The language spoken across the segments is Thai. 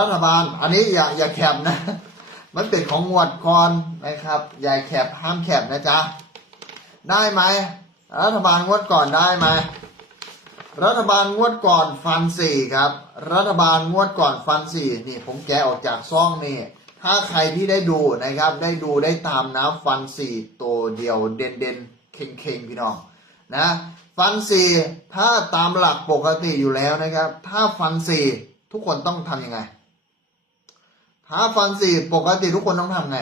รัฐบาล อันนี้อย่าอย่าแคบนะ มันเป็นของงวดก่อนนะครับ อย่าแคบห้ามแคบนะจ๊ะ ได้ไหม รัฐบาลงวดก่อนได้ไหม รัฐบาลงวดก่อนฟันสี่ครับ รัฐบาลงวดก่อนฟันสี่นี่ผมแกะออกจากซ่องนี่ ถ้าใครที่ได้ดูนะครับ ได้ดูได้ตามนะฟันสี่ตัวเดียวเด่นเด่นเข่งเข่งพี่น้องนะฟันสี่ถ้าตามหลักปกติอยู่แล้วนะครับ ถ้าฟันสี่ทุกคนต้องทำยังไง ถ้าฟันสี่ปกติทุกคนต้องทำไง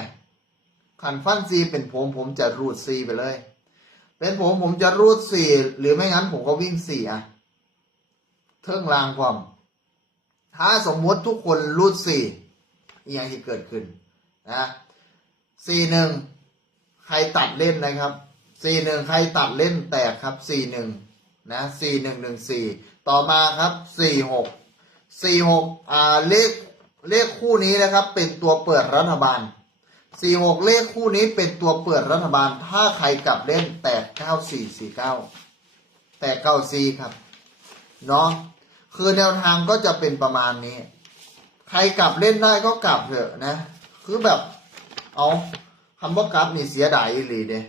ขันฟันสี่เป็นผมผมจะรูดสี่ไปเลย เป็นผมผมจะรูดสี่หรือไม่งั้นผมก็วิ่งสี่อะเทิงรางความ ถ้าสมมุติทุกคนรูดสี่อย่างที่เกิดขึ้นนะสี่หนึ่งใครตัดเล่นนะครับสี่หนึ่งใครตัดเล่นแตกครับสี่หนึ่งนะสี่หนึ่งหนึ่งสี่ต่อมาครับสี่หกสี่หกอ่าเลข เลขคู่นี้นะครับ เป็นตัวเปิดรัฐบาลสี่หกเลขคู่นี้เป็นตัวเปิดรัฐบาล ถ้าใครกลับเล่นแตกเก้าสี่สี่เก้าแตกเก้าสี่ครับ เนาะคือแนวทางก็จะเป็นประมาณนี้ ใครกลับเล่นได้ก็กลับเถอะนะ คือแบบ เอาคำว่ากลับนี่เสียดายอีหลีเด้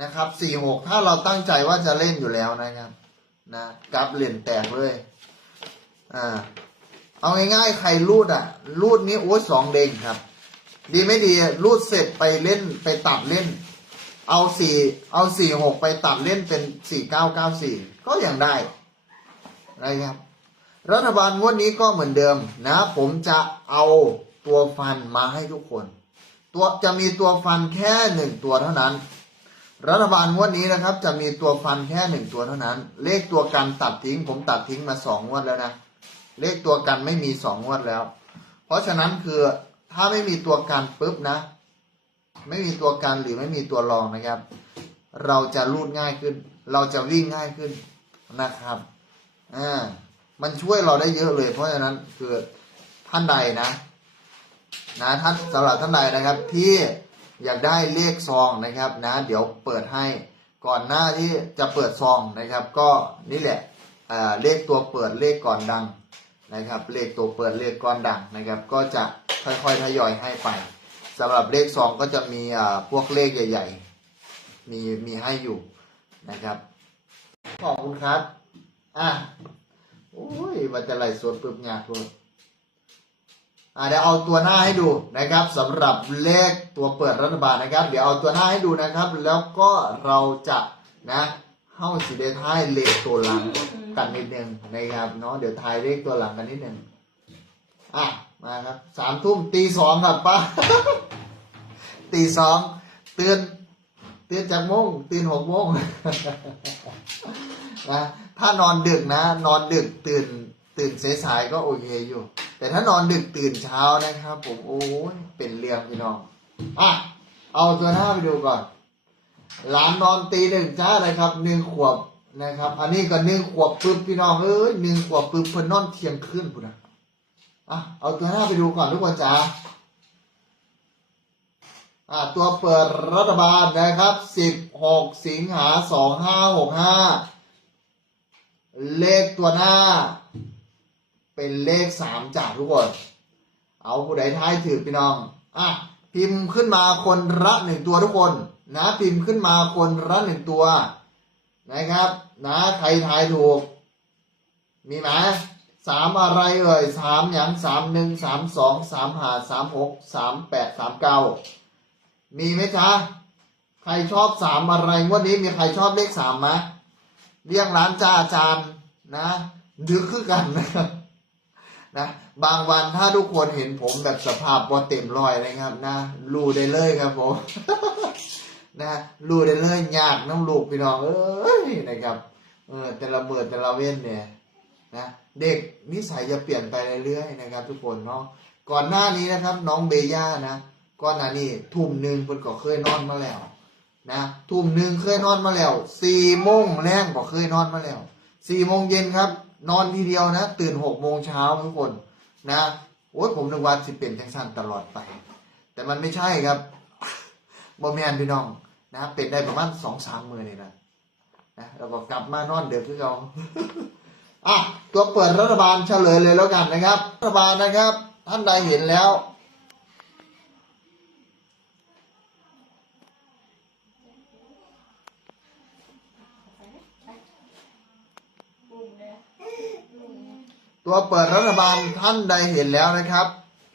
นะครับสี่หกถ้าเราตั้งใจว่าจะเล่นอยู่แล้วนะครับ นะกลับเล่นแตกเลย อ่า เอาง่ายๆ ใครรูดอะ รูดนี้โอ้ยสองเด้งครับ ดีไม่ดีรูดเสร็จไปเล่นไปตัดเล่น เอาสี่เอาสี่หกไปตัดเล่นเป็นสี่เก้าเก้าสี่ก็ยังได้นะครับ รัฐบาลงวดนี้ก็เหมือนเดิมนะ ผมจะเอาตัวฟันมาให้ทุกคน ตัวจะมีตัวฟันแค่หนึ่งตัวเท่านั้น รัฐบาลงวดนี้นะครับ จะมีตัวฟันแค่หนึ่งตัวเท่านั้น เลขตัวกันตัดทิ้ง ผมตัดทิ้งมาสองงวดแล้วนะ เลขตัวกันไม่มีสองงวดแล้ว เพราะฉะนั้นคือถ้าไม่มีตัวกันปุ๊บนะ ไม่มีตัวกันหรือไม่มีตัวรองนะครับ เราจะรูดง่ายขึ้น เราจะวิ่งง่ายขึ้นนะครับอ่ามันช่วยเราได้เยอะเลย เพราะฉะนั้นคือท่านใดนะ นะท่านสำหรับท่านใดนะครับ ที่อยากได้เลขซองนะครับนะ เดี๋ยวเปิดให้ก่อนหน้าที่จะเปิดซองนะครับ ก็นี่แหละอ่าเลขตัวเปิดเลขก่อนดัง นะครับเลขตัวเปิดเลขก่อนดังนะครับ ก็จะค่อยๆทยอยให้ไปสำหรับเลขซองก็จะมีอ่าพวกเลขใหญ่ ๆ มีมีให้อยู่นะครับขอบคุณครับอะโอ้ยมันจะไหลฟ์สดปึ๊บยากเลยอ่าเดี๋ยวเอาตัวหน้าให้ดูนะครับสำหรับเลขตัวเปิดรัฐบาลนะครับ เดี๋ยวเอาตัวหน้าให้ดูนะครับ แล้วก็เราจะนะ เข้าสีเดทายเลขตัวหลังกันนิดนึงนะครับเนาะเดี๋ยวทายเลขตัวหลังกันนิดนึงอะมาครับสามทุ่มตีสองครับป้าตีสองตื่นตื่นจากโมงตื่นหกโมงนะถ้านอนดึกนะ นอนดึกตื่นตื่นสายๆก็โอเคอยู่ แต่ถ้านอนดึกตื่นเช้านะครับ ผมโอ้ยเป็นเรื่องพี่น้องอะเอาตัวหน้าไปดูก่อน หลานนอนตีหนึ่งจ้าเลยครับหนึ่งขวบนะครับ อันนี้ก็หนึ่งขวบปึ๊บพี่น้องเอ้ยหนึ่งขวบปึ๊บเพิ่นนอนเที่ยงคืนพุ่นนะอะเอาตัวหน้าไปดูก่อนทุกคนจ้าอะตัวเปิดรัฐบาลนะครับสิบหกสิงหาสองห้าหกห้าเลขตัวหน้า เป็นเลขสามจากทุกคน เอาผู้ใดท้ายถือพี่น้องอะ พิมพ์ขึ้นมาคนละหนึ่งตัวทุกคน นะพิมพ์ขึ้นมาคนละหนึ่งตัวนะครับ นะใครทายถูก มีไหมสามอะไรเอ่ยสามอย่างสามหนึ่งสามสองสามห้าสามหกสามแปดสามเก้ามีไหมจ๊ะใครชอบสามอะไรงวันนี้มีใครชอบเลขสามไหมเรียงร้านจ้าอาจารย์นะดึกขึ้นกันนะครับ นะบางวันถ้าทุกคนเห็นผมแบบสภาพบอเต็มรอยนะครับนะรู้ได้เลยครับผมนะรู้ได้เลยยากน้ำลูกพี่น้องเอ้ยนะครับเออแต่ละเมื่อแต่ละเว้นเนี่ยนะเด็กนิสัยจะเปลี่ยนไปเรื่อยๆนะครับ ทุกคนเนาะก่อนหน้านี้นะครับ น้องเบย่านะก่อนหน้านี้ทุ่มหนึ่งเพิ่นก็เคยนอนมาแล้วนะทุ่มหนึ่งเคยนอนมาแล้วสี่โมงแรงก็เคยนอนมาแล้วสี่โมงเย็นครับ นอนทีเดียวนะ ตื่นหกโมงเช้าทุกคนนะโอ้ยผมนึกว่าสิเป็นจังสันตลอดไป แต่มันไม่ใช่ครับบอแมนพี่น้องนะเป็นได้ประมาณสองสามมือนี่นะนะแล้วก็กลับมานอนเดือดคือเราอะตัวเปิดรัฐบาลเฉลยเลยแล้วกันนะครับ รัฐบาลนะครับ ท่านใดเห็นแล้ว ตัวเปิดรัฐบาลท่านใดเห็นแล้วนะครับ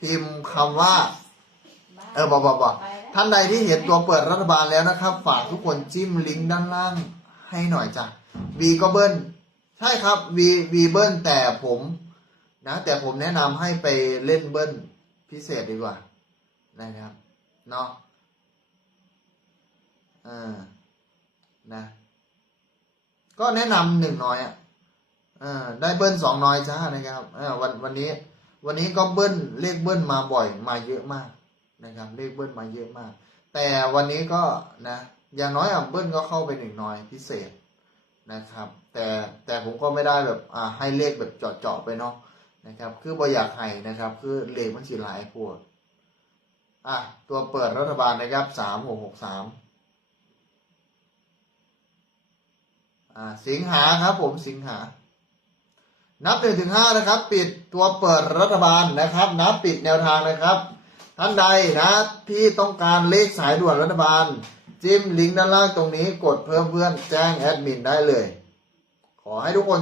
พิมพ์คำว่า เออบอกบอกบอกท่านใดที่เห็นตัวเปิดรัฐบาลแล้วนะครับ ฝากทุกคนจิ้มลิงก์ด้านล่างให้หน่อยจ้ะวีก็เบิ้ลใช่ครับวีวีเบิ้ลแต่ผมนะแต่ผมแนะนำให้ไปเล่นเบิ้ลพิเศษดีกว่านะครับเนาะอ่านะ ก็แนะนำหนึ่งน้อยอะ อ่าได้เบิ้ลสองน้อยจ้านะครับอ่าวันวันนี้ วันนี้ก็เบิ้ลเลขเบิ้ลมาบ่อยมาเยอะมากนะครับ เลขเบิ้ลมาเยอะมาก แต่วันนี้ก็นะอย่างน้อยอะเบิ้ลก็เข้าไปหนึ่งน้อยพิเศษนะครับ แต่แต่ผมก็ไม่ได้แบบอ่าให้เลขแบบเจาะๆไปเนาะนะครับ คือบ่อยากให้นะครับ คือเลขมันสิหลายพวกอะตัวเปิดรัฐบาลนะครับสามหกหกสามอ่าสิงหาครับผมสิงหา นับหนึ่งถึงห้านะครับ ปิดตัวเปิดรัฐบาลนะครับนับปิดแนวทางนะครับ ท่านใดนะที่ต้องการเลขสายด่วนรัฐบาล จิ้มลิงก์ด้านล่างตรงนี้กดเพิ่มเพื่อนแจ้งแอดมินได้เลย ขอให้ทุกคน